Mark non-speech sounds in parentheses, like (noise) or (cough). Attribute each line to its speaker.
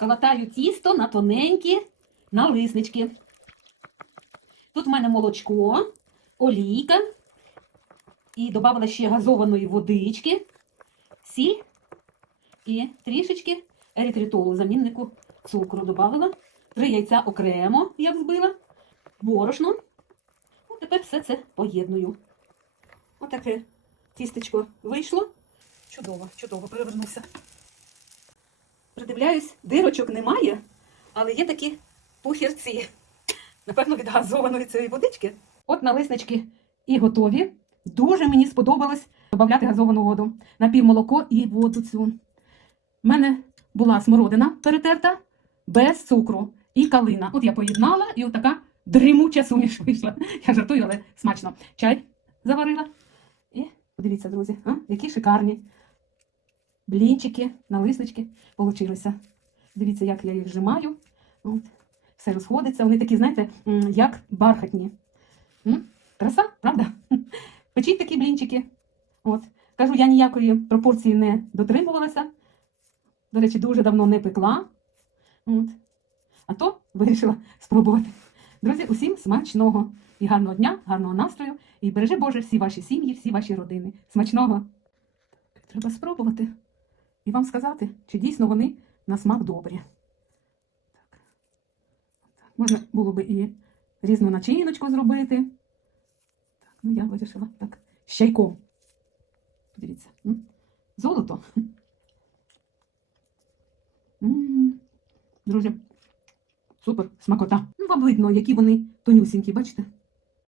Speaker 1: калатаю тісто на тоненькі налиснички. Тут в мене молочко, олійка і додала ще газованої водички, сіль і трішечки ерітритолу, заміннику цукру додала. Три яйця окремо, як збила, борошно. Ну, тепер все це поєдную. Отаке тістечко вийшло. Чудово, чудово, привернувся. Придивляюсь, дирочок немає, але є такі пухірці. Напевно, від газованої цієї водички. От налиснички і готові. Дуже мені сподобалось додати газовану воду, напівмолоко і воду цю. У мене була смородина перетерта без цукру і калина. От я поєднала, і от така дримуча суміш вийшла. Я жартую, але смачно. Чай заварила. І подивіться, друзі, а? які шикарні блінчики, налиснички получилися. Дивіться, як я їх вжимаю. От. Все розходиться. Вони такі, знаєте, як бархатні. М? Краса, правда? (laughs) Печіть такі блінчики. От. Кажу, я ніякої пропорції не дотримувалася. До речі, дуже давно не пекла. От. А то вирішила спробувати. Друзі, усім смачного і гарного дня, гарного настрою. І бережи Боже всі ваші сім'ї, всі ваші родини. Смачного! Треба спробувати і вам сказати, чи дійсно вони на смак добрі. Так. Можна було би і різну начиночку зробити. Так, ну я вирішила так, з чайком. Подивіться. Золото. Друзі, супер, смакота. Ну, вам видно, які вони тонюсінькі, бачите?